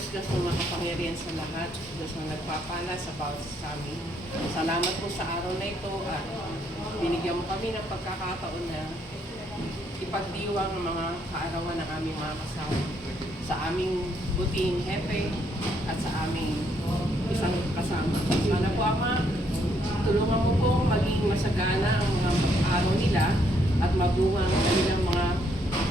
Diyos, Diyos na makapangyarihan sa lahat, Diyos na nagpapala sa bawat sa amin. Salamat po sa araw na ito at binigyan mo kami ng pagkakataon na ipagdiwang ang mga kaarawan ng aming mga kasama sa aming buting hepe at sa aming isang kasama. Sana po Ama, tulungan mo po maging masagana ang mga araw nila at magunga ang kanilang mga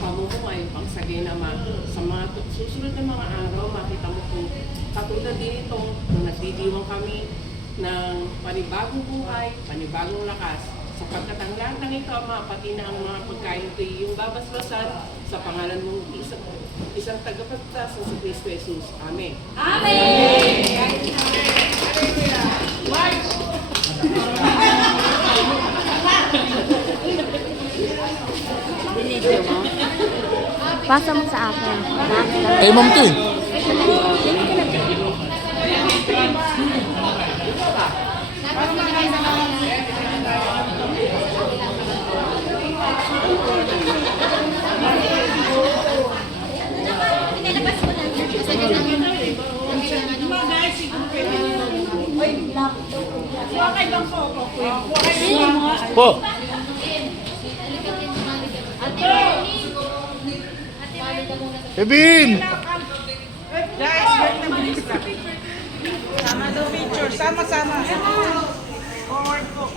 pamumuhay pang sagay naman sa mga susunod na mga araw makita mo po katulad din ito na nagdidiwang kami ng panibagong buhay, panibagong lakas sapagkat ang lahat ng ito, Ama, pati na ang mga pagkain ito yung babasbasan sa pangalan mong isang, isang tagapagtas sa Kristo Jesus. Amen. Binidyo Pasa mo sa akin. Kay ma'am to eh. Po. Kevin! Guys, wait na bilis na. Sama daw picture. Sama-sama. Forward po.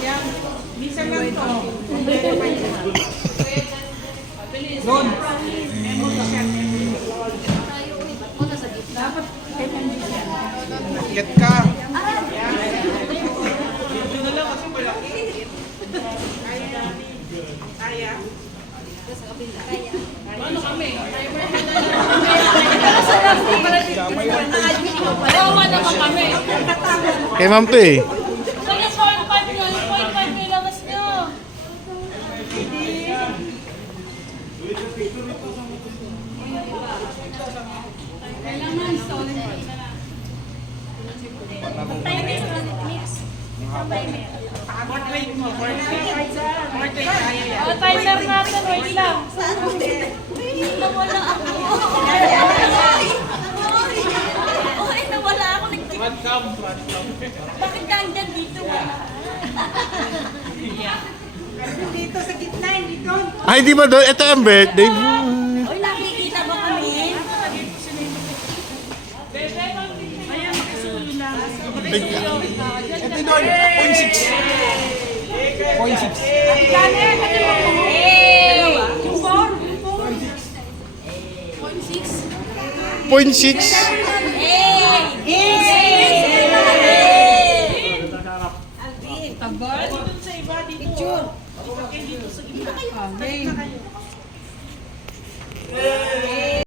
Yan. Minsan lang to. Doon. Dapat kay condition. Get ka. Kaya. Kay ma'am to eh. Kaya 0.5 nyo, yung 0.5 nyo labas nyo. Heart rate mo. Heart rate. Heart rate. Kaya yan. O, timer natin, wait lang. Nawala ako. Uy, nawala ako. Bakit nandyan dito? Wala. Dito sa gitna, hindi doon. Ay, di ba doon? Ito ang birthday. Uy, nakikita ba kami? Ayan, makisulo lang. Ito doon. 0.6. 0.6. Hey! Yung four. Yung four. 0.6. Hey! Hey! Tagal. Dito iba, dito. Picture.